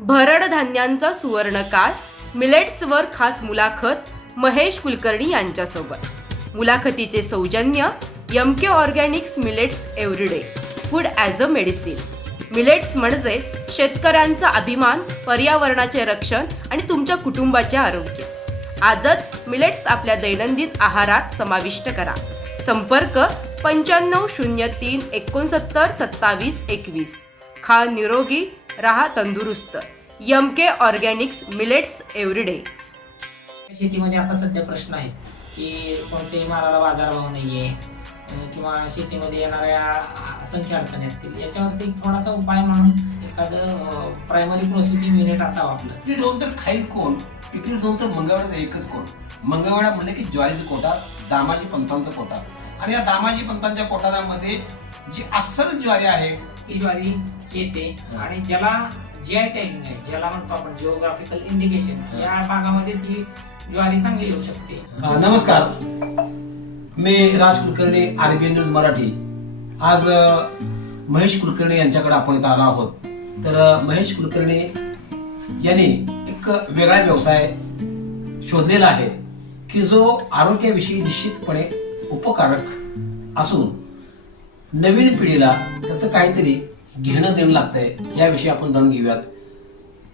भरड धान्यांचा सुवर्णकाळ, मिलेट्सवर खास मुलाखत महेश कुलकर्णी यांच्यासोबत. मुलाखतीचे सौजन्य MK organics millets everyday food as a medicine. Millets म्हणजे शेतकऱ्यांचा अभिमान, पर्यावरणाचे रक्षण आणि तुमच्या कुटुंबाचे आरोग्य. आजच मिलेट्स आपल्या दैनंदिन आहारात समाविष्ट करा. संपर्क 9503 69 27 21. खा निरोगी, रहा तंदुरुस्त. MK organics millets everyday. शेतीमध्ये आता सध्या प्रश्न आहेत की कोणत्याही मालाला बाजारभाव नाहीये किंवा शेतीमध्ये येणाऱ्या असंख्य अडचणी असतील. याच्यावरती थोडासा उपाय म्हणून एखादं प्रायमरी प्रोसेसिंग युनिट असावं आपलं. पिकली दोन तर खाई कोण, पिकली दोन तर मंगळवाड्याचा एकच कोण. मंगळवाडा म्हणलं की ज्वारीचं कोटा, दामाजी पंतांचा कोटा. आणि या दामाजी पंतांच्या कोटामध्ये जी अस्सल ज्वारी आहे ती ज्वारी येते आणि ज्याला जीआय टॅगिंग आहे, ज्याला म्हणतो आपण जिओग्राफिकल इंडिकेशन, या भागामध्येच ही ज्वारी चांगली येऊ शकते. नमस्कार, मी राज कुलकर्णी, आरबीएन न्यूज मराठी. आज महेश कुलकर्णी यांच्याकडे आपण इथं आलो आहोत. तर महेश कुलकर्णी यांनी एक वेगळा व्यवसाय शोधलेला आहे की जो आरोग्याविषयी निश्चितपणे उपकारक असून नवीन पिढीला त्याचं काहीतरी घेणं देणं लागतंय, याविषयी आपण जाणून घेऊयात.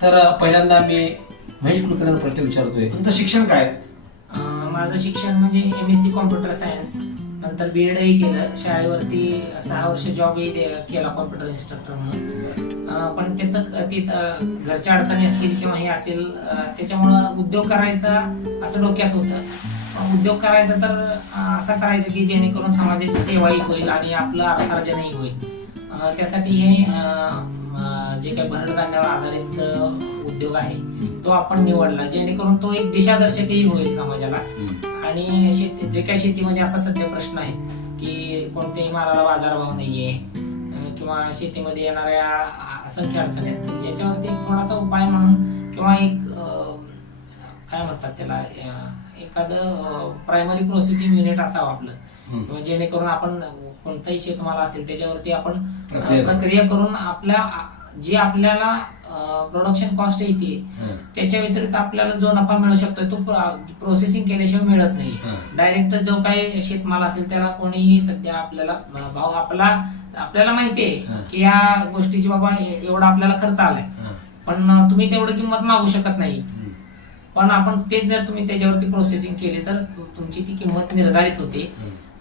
तर पहिल्यांदा मी महेश कुलकर्णी प्रश्न विचारतोय, तुमचं शिक्षण काय? माझं शिक्षण म्हणजे MSc कॉम्प्युटर सायन्स, नंतर BEdही केलं. शाळेवरती 6 वर्ष जॉबही केला कॉम्प्युटर इन्स्ट्रक्टर म्हणून. पण तिथं घरच्या अडचणी असतील किंवा हे असेल, त्याच्यामुळं उद्योग करायचा असं डोक्यात होतं. उद्योग करायचा तर असा करायचा की जेणेकरून समाजाची सेवाही होईल आणि आपलं अर्थार्जनही होईल. त्यासाठी हे जे काही भरड धान्यावर आधारित उद्योग आहे तो आपण निवडला, जेणेकरून तो एक दिशादर्शकही होईल समाजाला. आणि जे काही शेतीमध्ये आता सध्या प्रश्न आहेत की कोणत्याही मालाला बाजारभाव नाहीये किंवा शेतीमध्ये येणाऱ्या असंख्य अडचणी असतील, याच्यावरती थोडासा उपाय म्हणून किंवा एक काय म्हणतात त्याला, एखादं प्रायमरी प्रोसेसिंग युनिट असावं आपलं, जेणेकरून आपण कोणताही शेतमाल असेल त्याच्यावरती आपण प्रक्रिया करून आपल्याला प्रोडक्शन कॉस्ट येते त्याच्या व्यतिरिक्त आपल्याला जो नफा मिळू शकतो तो प्रोसेसिंग केल्याशिवाय मिळत नाही. डायरेक्ट जो काही शेतमाल असेल त्याला कोणीही सध्या आपल्याला भाव आपल्याला माहितीये की या गोष्टीची बाबा एवढा आपल्याला खर्च आलाय, पण तुम्ही तेवढी किंमत मागू शकत नाही. पण आपण तेच जर तुम्ही त्याच्यावरती प्रोसेसिंग केली तर तुमची ती किंमत निर्धारित होते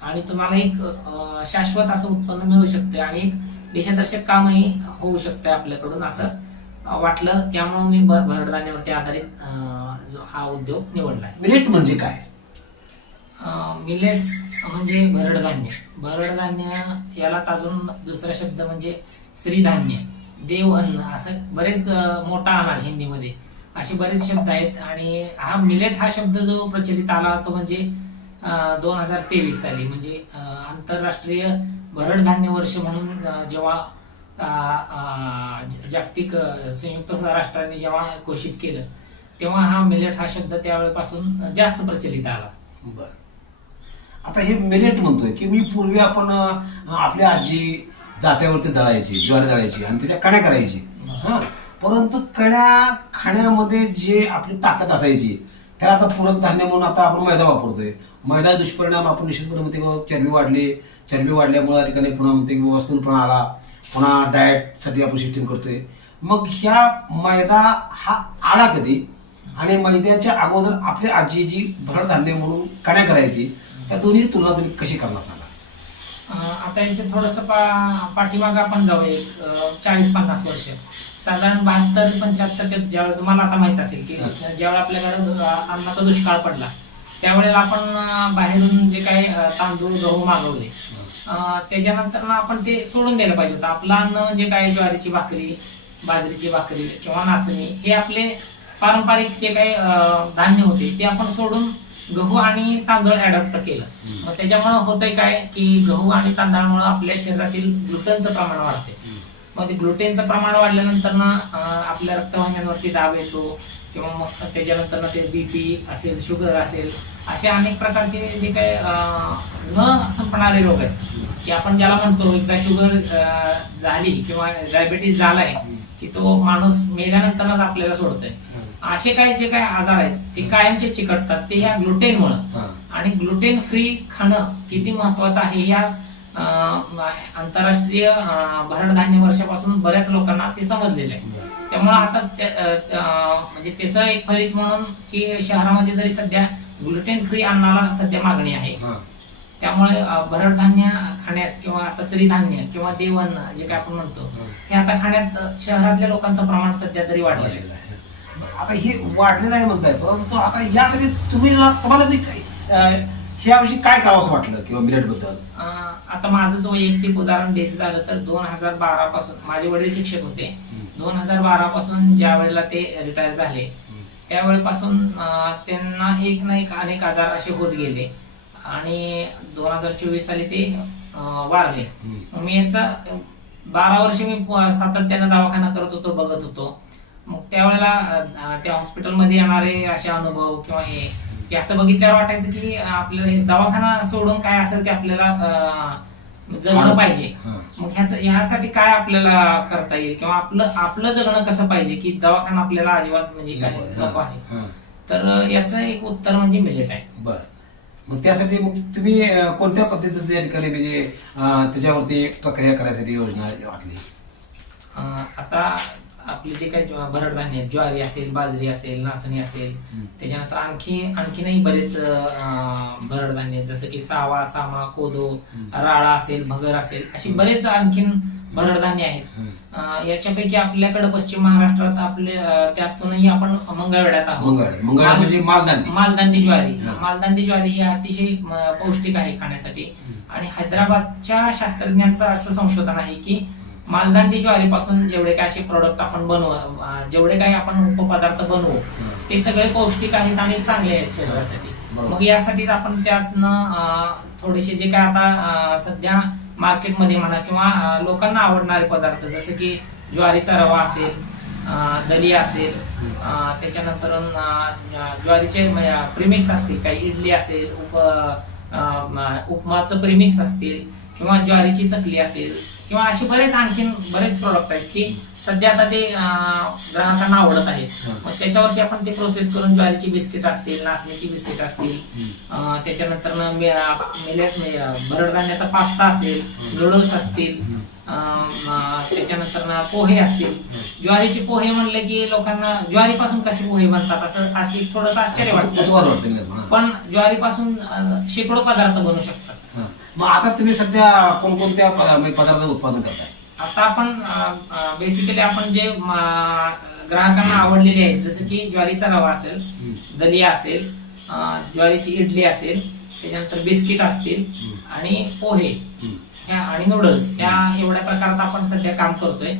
आणि तुम्हाला एक शाश्वत असं उत्पन्न मिळू शकते आणि एक देशदर्शक कामही होऊ शकते आपल्याकडून असं वाटलं. त्यामुळे मी भरड धान्यावरती आधारित हा उद्योग निवडलाय. मिलेट म्हणजे काय? मिलेट्स म्हणजे भरडधान्य. भरडधान्य यालाच अजून दुसरा शब्द म्हणजे श्रीधान्य, देव अन्न, असं बरेच मोठा अनाज हिंदीमध्ये असे बरेच शब्द आहेत. आणि हा मिलेट हा शब्द जो प्रचलित आला तो म्हणजे 2023 साली, म्हणजे आंतरराष्ट्रीय भरडधान्य वर्ष म्हणून जेव्हा जागतिक संयुक्त राष्ट्रांनी जेव्हा घोषित केलं तेव्हा हा मिलेट हा शब्द त्यावेळेपासून जास्त प्रचलित आला. बर, आता हे मिलेट म्हणतोय की मी पूर्वी आपण आपल्या आजी जात्यावरती दळायची, ज्वारी दळायची आणि त्याच्या कण्या करायची. परंतु कण्या खाण्यामध्ये जे आपली ताकद असायची त्याला आता पूरक धान्य म्हणून आता आपण मैदा वापरतोय. मैदा दुष्परिणाम आपण निश्चितपणे म्हणते, चरबी वाढल्यामुळे ठिकाणी पुन्हा म्हणते की वस्तूंपणा आला, पुन्हा डाएटसाठी आपण सिस्टीम करतोय. मग ह्या मैदा हा आला कधी आणि मैद्याच्या अगोदर आपली आजी जी भरड धान्य म्हणून कण्या करायची, त्या दोन्ही तुलना तुम्ही कशी करणार सांगा? आता याचं थोडस पाठीमागं आपण जाऊया 40-50 वर्ष, साधारण 72-75च्या ज्यावेळेला तुम्हाला आता माहित असेल की ज्यावेळेला आपल्याकडे अन्नाचा दुष्काळ पडला त्यावेळेला आपण बाहेरून जे काही तांदूळ गहू मागवले, त्याच्यानंतर आपण ते सोडून द्यायला पाहिजे होतं. आपलं अन्न म्हणजे काय, ज्वारीची भाकरी, बाजरीची भाकरी किंवा नाचणी, हे आपले पारंपरिक जे काही धान्य होते ते आपण सोडून गहू आणि तांदूळ ऍडॉप्ट केलं. मग त्याच्यामुळे होतंय काय की गहू आणि तांदळामुळे आपल्या शरीरातील ग्लुटेनचं प्रमाण वाढते. मग ते ग्लुटेनचं प्रमाण वाढल्यानंतर ना आपल्या रक्तवाहिन्यांवरती दाब येतो किंवा मग त्याच्यानंतर ते BP असेल, शुगर असेल, असे अनेक प्रकारचे जे काही न संपणारे रोग आहेत की आपण ज्याला म्हणतो एकदा शुगर झाली किंवा डायबिटीज झालाय की तो माणूस मेल्यानंतरच आपल्याला सोडतोय. असे काय जे काय आजार आहेत ते कायमचे चिकटतात ते ह्या ग्लुटेनमुळे. आणि ग्लुटेन फ्री खाणं किती महत्वाचं आहे ह्या आंतरराष्ट्रीय भरड धान्य वर्षापासून बऱ्याच लोकांना ते समजलेलं आहे. त्यामुळे आता म्हणजे त्याचं एक फलित म्हणून की शहरामध्ये जरी सध्या ग्लुटेन फ्री अन्नाला सध्या मागणी आहे. त्यामुळे भरड धान्य खाण्यात किंवा तसरी धान्य किंवा देवअन्न जे काय आपण म्हणतो हे आता खाण्यात शहरातल्या लोकांचं प्रमाण सध्या तरी वाढलेलं आहे. आता हे वाढलेलं आहे म्हणताय, परंतु आता यासाठी तुम्हाला मी ह्याविषयी काय करावं असं वाटलं किंवा मिलेट बद्दल? आता माझं जो वैयक्तिक उदाहरण द्यायचं झालं तर 2012 पासून माझे वडील शिक्षक होते. 2012 पासून ज्या वेळेला ते रिटायर झाले त्यावेळेपासून त्यांना एक ना एक अनेक आजार असे होत गेले आणि 2024 साली ते वारले. मी यांचा 12 वर्ष मी सातत्यानं दवाखाना करत होतो, बघत होतो. मग त्यावेळेला त्या हॉस्पिटलमध्ये येणारे असे अनुभव किंवा हे असं बघितल्यावर वाटायचं की आपल्याला दवाखाना सोडून काय असेल ते आपल्याला जगणं पाहिजे. मग ह्यासाठी काय आपल्याला करता येईल किंवा आपलं जगणं कसं पाहिजे की दवाखाना आपल्याला अजिबात म्हणजे काय नको आहे. तर याचं एक उत्तर म्हणजे मिलेट आहे. बर, मग त्यासाठी मग तुम्ही कोणत्या पद्धतीचं या ठिकाणी म्हणजे त्याच्यावरती प्रक्रिया करायसाठी योजना आखली? आता आपले जे काही भरड धान्य ज्वारी असेल, बाजरी असेल, नाचणी असेल, त्याच्यानंतर आणखीनही बरेच भरड धान्य जसं की सावा, सामा, कोदो, राळा असेल, भगर असेल, अशी बरेच आणखीन भरड धान्य आहेत. याच्यापैकी आपल्याकडे पश्चिम महाराष्ट्रात आपले त्यातूनही आपण मंगळवेढ्यात आहोत. म्हणजे मालदांडी ज्वारी. मालदांडी ज्वारी ही अतिशय पौष्टिक आहे खाण्यासाठी. आणि हैदराबादच्या शास्त्रज्ञांचं असं संशोधन आहे की मालदांडी ज्वारीपासून जेवढे काय असे प्रोडक्ट आपण जेवढे काही आपण उपपदार्थ बनवू ते सगळे पौष्टिक आहेत आणि चांगले आहेत शरीरासाठी. मग यासाठीच आपण त्यातनं थोडेसे जे काय आता सध्या मार्केटमध्ये म्हणा किंवा लोकांना आवडणारे पदार्थ जसं की ज्वारीचा रवा असेल, दलिया असेल, त्याच्यानंतर ज्वारीचे प्रीमिक्स असतील, काही इडली असेल, उपमाचं प्रीमिक्स असतील किंवा ज्वारीची चकली असेल किंवा असे आणखीन बरेच प्रोडक्ट आहेत की सध्या आता ते ग्राहकांना आवडत आहेत. मग त्याच्यावरती आपण ते प्रोसेस करून ज्वारीची बिस्किट असतील, नाचणीची बिस्किट असतील, त्याच्यानंतर मिलेट भरड धान्याचा पास्ता असेल, नूडल्स असतील, त्याच्यानंतर पोहे असतील. ज्वारीचे पोहे म्हणले की लोकांना ज्वारीपासून कसे पोहे बनतात असं थोडंसं आश्चर्य वाटतं, पण ज्वारीपासून शेकडो पदार्थ बनू शकतात. मग आता तुम्ही सध्या कोणकोणत्या पदार्थाचं उत्पादन करताय? आता आपण बेसिकली आपण जे ग्राहकांना आवडलेले आहेत जसं की ज्वारीचा रवा असेल, दलिया असेल, ज्वारीची इडली असेल, त्याच्यानंतर बिस्किट असतील आणि पोहे आणि नूडल्स ह्या एवढ्या प्रकारात आपण सध्या काम करतोय.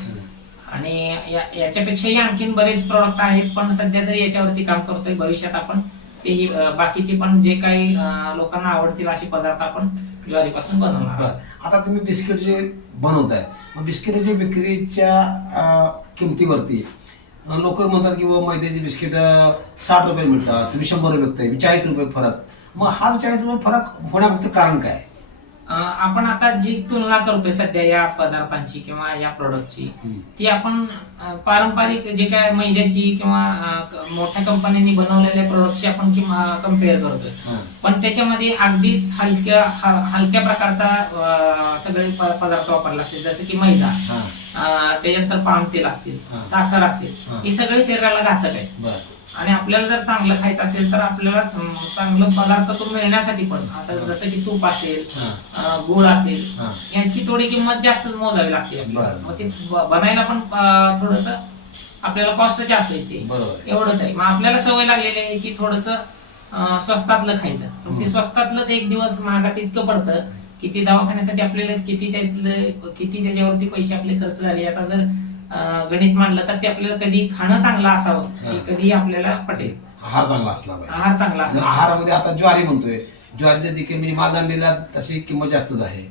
आणि याच्यापेक्षाही आणखीन बरेच प्रोडक्ट आहेत पण सध्या तरी याच्यावरती काम करतोय. भविष्यात आपण तेही बाकीची पण जे काही लोकांना आवडतील अशी पदार्थ आपण ज्वारीपासून बनवणार. आता तुम्ही बिस्किट जे बनवताय, मग बिस्किटाच्या विक्रीच्या किमतीवरती लोक म्हणतात की मैद्याची बिस्किट 60 रुपये मिळतात, तुम्ही 100 रुपये विकताय, 40 रुपये फरक. मग हा 40 रुपये फरक होण्याचं कारण काय? आपण आता जी तुलना करतोय सध्या या पदार्थांची किंवा या प्रोडक्टची ती आपण पारंपरिक जे काय मैद्याची किंवा मोठ्या कंपन्यांनी बनवलेल्या प्रोडक्टची आपण कम्पेअर करतोय. पण त्याच्यामध्ये अगदीच हलक्या प्रकारचा सगळे पदार्थ वापरले असतील जसं की मैदा, त्याच्यानंतर पाम तेल असतील, साखर असेल, हे सगळे शरीराला घातक आहे. आणि आपल्याला जर चांगलं खायचं असेल तर आपल्याला चांगलं पदार्थ तो मिळण्यासाठी पण आता जसं की तूप असेल, गुळ असेल, यांची थोडी किंमत जास्तच मोजावी लागते. मग ते बनायला पण थोडस आपल्याला कॉस्ट जास्त येते, एवढंच आहे. मग आपल्याला सवय लागलेली आहे की थोडस स्वस्तातलं खायचं. मग ते स्वस्तातलंच एक दिवस महागात इतकं पडतं की ते दवाखान्यासाठी आपल्याला किती त्याच्यावरती पैसे आपले खर्च झाले याचा जर गणित मांडलं तर ते आपल्याला कधी खाणं चांगलं असावं हे कधी आपल्याला पटेल. आहार चांगला असला पाहिजे. आहार चांगला असला. आहारामध्ये आता ज्वारी म्हणतोय, ज्वारीच्या देखील म्हणजे मालदांडीला तशी किंमत जास्तच आहे.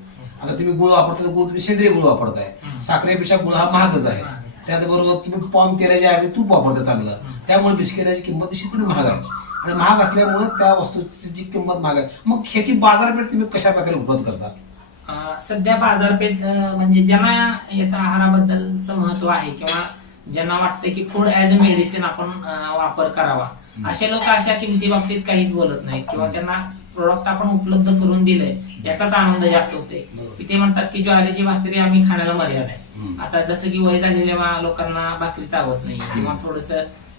आता तुम्ही गुळ वापरता, गुळ तुम्ही सेंद्रिय गुळ वापरताय, साखरेपेक्षा गुळ हा महागच आहे. त्याचबरोबर तुम्ही पाम तेलाच्या ऐवजी तूप वापरता चांगलं, त्यामुळे बिस्किटाची किंमत निश्चितपणे महाग आहे. आणि महाग असल्यामुळे त्या वस्तूची जी किंमत महाग आहे. मग ह्याची बाजारपेठ तुम्ही कशा प्रकारे उपलब्ध करता? सध्या बाजारपेठ म्हणजे ज्यांना याचा आहाराबद्दलचं महत्व आहे किंवा ज्यांना वाटतं की फूड ऍज अ मेडिसिन आपण वापर करावा, असे लोक अशा किमती बाबतीत काहीच बोलत नाहीत किंवा त्यांना प्रोडक्ट आपण उपलब्ध करून दिलंय याचाच आनंद जास्त होतोय. की ते म्हणतात की ज्वारीची भाकरी आम्ही खाण्याला मर्यादा आहे. आता जसं की वय झालेल्या लोकांना भाकरी चावत नाही किंवा थोडस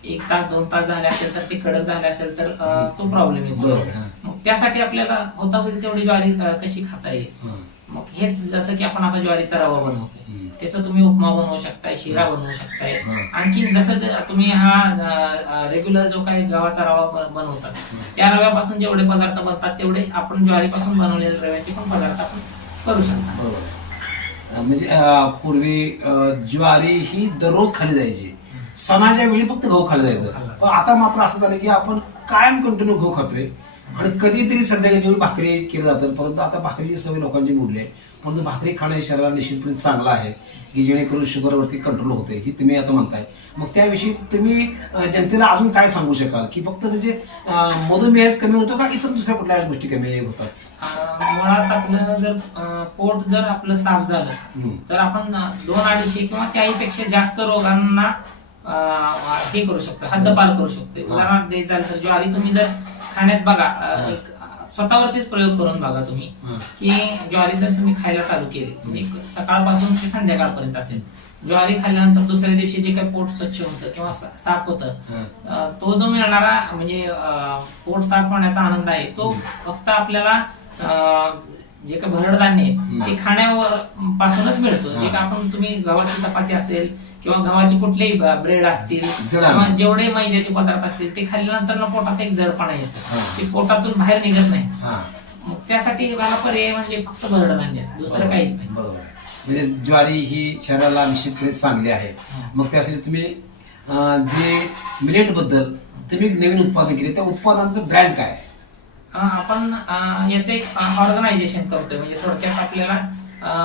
1 तास 2 तास झाले असेल तर ते कडक झाले असेल तर तो प्रॉब्लेम येतो. मग त्यासाठी आपल्याला होता होईल तेवढी ज्वारी कशी खाता येईल. मग हेच जसं की आपण आता ज्वारीचा रवा बनवतोय, त्याचा तुम्ही उपमा बनवू शकताय, शिरा बनवू शकताय. आणखी जसं तुम्ही हा रेग्युलर जो काही गव्हाचा रवा बनवतात त्या रव्यापासून जेवढे पदार्थ बनतात तेवढे आपण ज्वारीपासून बनवलेल्या रव्याचे पण पदार्थ आपण करू शकता. म्हणजे पूर्वी ज्वारी ही दररोज खाली जायची, सणाच्या वेळी फक्त गहू खाली जायचं. पण आता मात्र असं झालं की आपण कायम कंटिन्यू गहू खातोय आणि कधीतरी संध्याकाळच्या वेळी भाकरी केली जातात. परंतु आता भाकरीची सवय लोकांची मोडली आहे. परंतु भाकरी खाणं हे शरीराला निश्चितपणे चांगलं आहे की जेणेकरून शुगरवरती कंट्रोल होते, ही तुम्ही आता म्हणताय. मग त्याविषयी तुम्ही जनतेला अजून काय सांगू शकाल की फक्त म्हणजे मधुमेहच कमी होतो का इतर दुसऱ्या कुठल्या गोष्टी कमी होतात? मुळात आपलं जर पोट जर आपलं साफ झालं तर आपण 200-250 किंवा त्याहीपेक्षा जास्त रोगांना हे करू शकतो, हद्दपार करू शकतो. उदाहरण द्यायचं झालं तर ज्वारी तुम्ही जर खाण्यात बघा, एक स्वतःवरतीच प्रयोग करून बघा तुम्ही की ज्वारी जर तुम्ही खायला चालू केली म्हणजे सकाळपासून ते संध्याकाळपर्यंत असेल, ज्वारी खाल्ल्यानंतर दुसऱ्या दिवशी जे काही पोट स्वच्छ होतं किंवा साफ होतं, तो जो मिळणारा म्हणजे पोट साफ होण्याचा आनंद आहे तो फक्त आपल्याला जे काही भरड धान्य आहे ते खाण्यावर पासूनच मिळतो. जे काय आपण तुम्ही गव्हाची चपाती असेल किंवा गव्हाचे कुठलेही ब्रेड असतील किंवा जेवढे मैद्याचे पदार्थ असतील ते खाल्ल्यानंतर ना पोटात एक जडपणा येतो, ते पोटातून बाहेर निघत नाही. मग त्यासाठी मला पर्याय म्हणजे फक्त भरड धान्य, दुसरं काहीच नाही. बरोबर. म्हणजे ज्वारी ही शरीराला निश्चितपणे चांगली आहे. मग त्यासाठी तुम्ही जे मिलेट बद्दल तुम्ही नवीन उत्पादन केले त्या उत्पादनाचं ब्रँड काय आहे? आपण याचं एक ऑर्गनायझेशन करतोय. म्हणजे थोडक्यात आपल्याला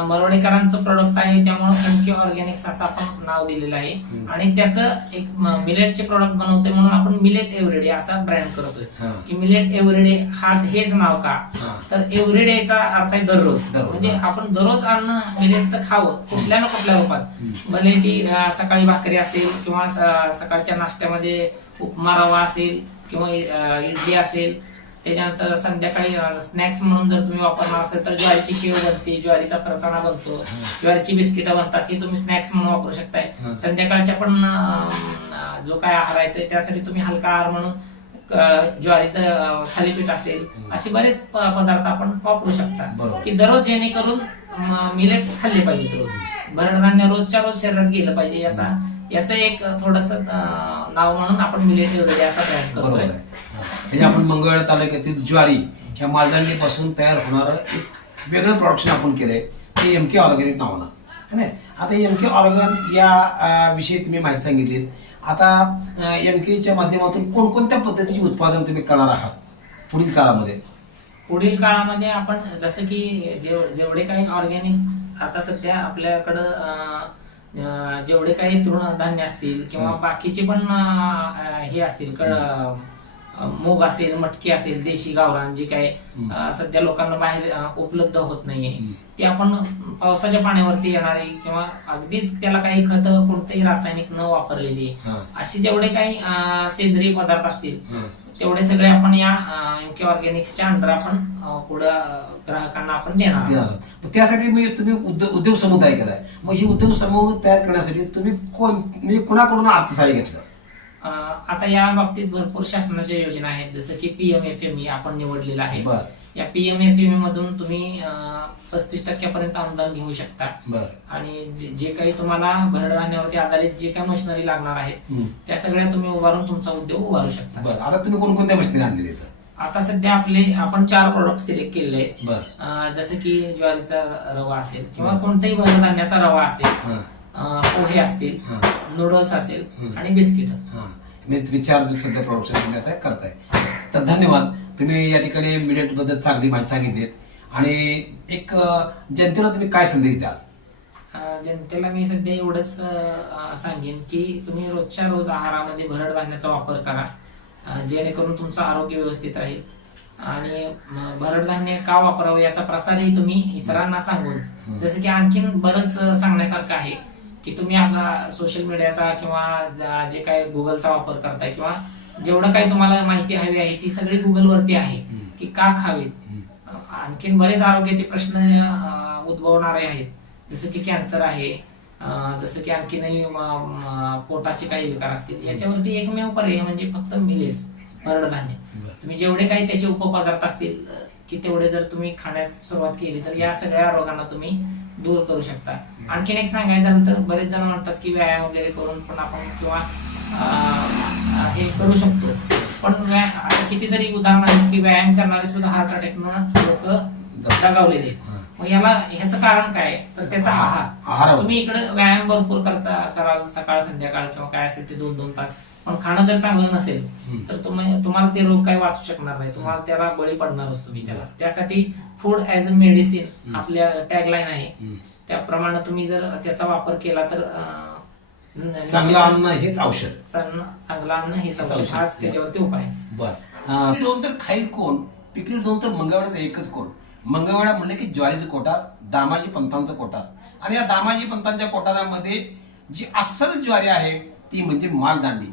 मरवडेकरांचं प्रोडक्ट आहे त्यामुळे एमके ऑर्गॅनिक्स असं आपण नाव दिलेलं आहे आणि त्याचं एक मिलेटचे प्रोडक्ट बनवतोय म्हणून आपण मिलेट एव्हरीडे असा ब्रँड करतोय. की मिलेट एव्हरीडे हा हेच नाव का, तर एव्हरीडेचा अर्थ आहे दररोज. म्हणजे आपण दररोज अन्न मिलेटचं खावं कुठल्या ना कुठल्या रूपात, भले ती सकाळी भाकरी असेल किंवा सकाळच्या नाश्त्यामध्ये उपमा रवा असेल किंवा इडली असेल, त्याच्यानंतर संध्याकाळी स्नॅक्स म्हणून जर तुम्ही वापरणार असेल तर ज्वारीची शेव बनते, ज्वारीचा फरसाणा बनतो, ज्वारीची बिस्किटं बनतात, हे तुम्ही स्नॅक्स म्हणून वापरू शकताय. संध्याकाळच्या पण जो काय आहार आहे त्यासाठी तुम्ही हलका आहार म्हणून ज्वारीचं थालीपीठ असेल, असे बरेच पदार्थ आपण वापरू शकता की दररोज जेणेकरून मिलेट्स खाल्ले पाहिजेत. रोज भरडधान्य रोजच्या रोज शरीरात गेलं पाहिजे याचं एक थोडस नाव म्हणून आपण मिलेट एव्हरीडे असा ब्रँड करतोय. म्हणजे आपण मंगळवेढा तालुक्यातील ज्वारी ह्या मालदांडीपासून तयार होणारं एक वेगळं प्रोडक्शन आपण केलंय ते एमके ऑर्गॅनिक नावानं. है आता एमके ऑर्गॅनिक या विषयी तुम्ही माहिती सांगितलीत. आता एमकेच्या माध्यमातून कोणकोणत्या पद्धतीचे उत्पादन तुम्ही करणार आहात पुढील काळामध्ये? पुढील काळामध्ये आपण जसं की जेवढे काही ऑर्गॅनिक आता सध्या आपल्याकडं जेवढे काही तृणधान्य असतील किंवा बाकीचे पण हे असतील मूग असेल, मटकी असेल, देशी गावरान जे काही सध्या लोकांना बाहेर उपलब्ध होत नाहीये ते आपण पावसाच्या पाण्यावरती येणारे किंवा अगदीच त्याला काही खत कोणतेही रासायनिक न वापरलेली असे जेवढे काही सेंद्रिय पदार्थ असतील तेवढे सगळे आपण या एमके ऑर्गॅनिक्सच्या अंडर आपण पुढं ग्राहकांना आपण देणार. त्यासाठी तुम्ही उद्योग समूह तयार केलाय. मग ही उद्योग समूह तयार करण्यासाठी तुम्ही म्हणजे कुणाकडून अर्थसहाय्य घेतलं? आता या बाबतीत भरपूर शासनाच्या योजना आहेत, जसं की PMFME आपण निवडलेला आहे. या PMFME मधून तुम्ही 35% पर्यंत अनुदान घेऊ शकता आणि जे काही तुम्हाला भरडधान्यावरती आधारित जे काही मशिनरी लागणार आहे त्या सगळ्या तुम्ही उभारून तुमचा उद्योग उभारू शकता. आता तुम्ही कोणकोणत्या मशिनरी आणलेल्या आहेत? आता सध्या आपण 4 प्रोडक्ट सिलेक्ट केलेले आहेत. जसं की ज्वारीचा रवा असेल किंवा कोणताही भरडधान्याचा रवा असेल, पोहे असतील, नूडल्स असेल आणि बिस्किट. तुम्ही 4 सध्या प्रोडक्शन करताय. तर धन्यवाद. तुम्ही या ठिकाणी मिलेट बद्दल चांगली माहिती सांगितलीत आणि एक जनतेला तुम्ही काय संदेश द्याल? जनतेला मी सध्या एवढंच सांगेन की तुम्ही रोजच्या रोज आहारामध्ये भरड धान्याचा वापर करा जेणेकरून तुमचं आरोग्य व्यवस्थित राहील. आणि भरड धान्य का वापरावं याचा प्रसारही तुम्ही इतरांना सांगून, जसं की आणखीन बरंच सांगण्यासारखं आहे की तुम्ही आपला सोशल मीडियाचा किंवा जे काही गुगलचा वापर करताय किंवा जेवढं काही तुम्हाला माहिती हवी आहे ती सगळी गुगलवरती आहे की का खावेत. आणखीन बरेच आरोग्याचे प्रश्न उद्भवणारे आहेत, जसं की कॅन्सर आहे, जसं की आणखीनही पोटाचे काही विकार असतील. याच्यावरती एकमेव पर्याय म्हणजे फक्त मिलेट्स, भरडधान्य. तुम्ही जेवढे काही त्याचे उपपदार्थ असतील की तेवढे जर तुम्ही खाण्यास सुरुवात केली तर या सगळ्या रोगांना तुम्ही दूर करू शकता. आणखीन एक सांगायचं झालं तर बरेच जण म्हणतात की व्यायाम वगैरे करून पण आपण किंवा हे करू शकतो, पण कितीतरी उदाहरण आहेत की व्यायाम करणारे सुद्धा हार्ट अटॅकनं लोक दगावलेले. मग ह्याचं कारण काय तर त्याचा आहार. तुम्ही इकडे व्यायाम भरपूर कराल सकाळ संध्याकाळ किंवा काय असेल ते 2-2 तास, पण खाणं जर चांगलं नसेल तर तुम्हाला ते रोग काही वाचू शकणार नाही, तुम्हाला त्याला बळी पडणारच तुम्ही त्याला. त्यासाठी फूड ऍज अ मेडिसिन आपल्या टॅगलाईन आहे, त्याप्रमाणे तुम्ही जर त्याचा वापर केला तर चांगलं अन्न हेच औषध, चांगलं अन्न हेच औषध, हाच त्याच्यावरती उपाय. बर, 2 तर खाईल कोण, पिकली 2 तर मंगळवाड्याचा एकच कोण. मंगळवाडा म्हणले की ज्वारीचं कोटार, दामाजी पंतांचं कोटार. आणि या दामाजी पंतांच्या कोटारामध्ये जी अस्सल ज्वारी आहे ती म्हणजे मालदांडी.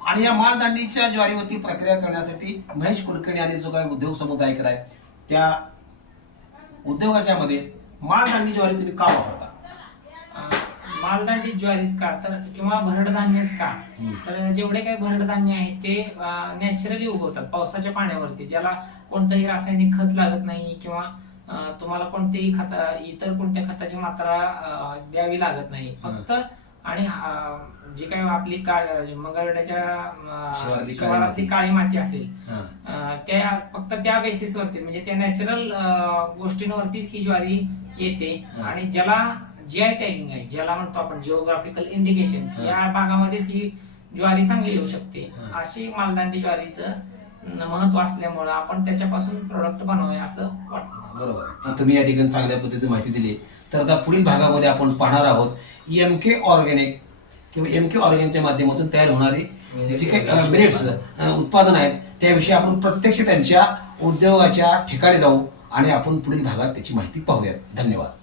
आणि या मालदांडीच्या ज्वारीवरती प्रक्रिया करण्यासाठी महेश कुलकर्णी आणि जो काही उद्योग समुदाय आहे त्या उद्योगाच्या मध्ये मालदांडी ज्वारी तुम्ही का वापरता? मालदांडी ज्वारीच का तर किंवा भरडधान्यच का तर जेवढे काही भरडधान्य आहेत ते नॅचरली उगवतात पावसाच्या पाण्यावरती, ज्याला कोणतंही रासायनिक खत लागत नाही किंवा तुम्हाला कोणतेही इतर कोणत्या खताची मात्रा द्यावी लागत नाही. फक्त आणि जी काही आपली मंगळवेढ्याच्या शिवारातली काळी माती असेल त्या फक्त त्या बेसिसवरती म्हणजे त्या नॅचरल गोष्टींवरतीच ही ज्वारी येते. आणि ज्याला जीआय टॅगिंग आहे, ज्याला म्हणतो आपण जिओग्राफिकल इंडिकेशन, या भागामध्येच ही ज्वारी चांगली येऊ शकते. अशी मालदांडी ज्वारीचं महत्व असल्यामुळे आपण त्याच्यापासून प्रोडक्ट बनवावे असं वाटतं. बरोबर, तुम्ही या ठिकाणी चांगल्या पद्धतीने माहिती दिली. तर आता पुढील भागामध्ये आपण पाहणार आहोत एमके ऑर्गॅनिक किंवा एमके ऑर्गॅनिकच्या माध्यमातून तयार होणारी जी काही मिलेट्स उत्पादन आहेत त्याविषयी आपण प्रत्यक्ष त्यांच्या उद्योगाच्या ठिकाणी जाऊ आणि आपण पुढील भागात त्याची माहिती पाहूयात. धन्यवाद.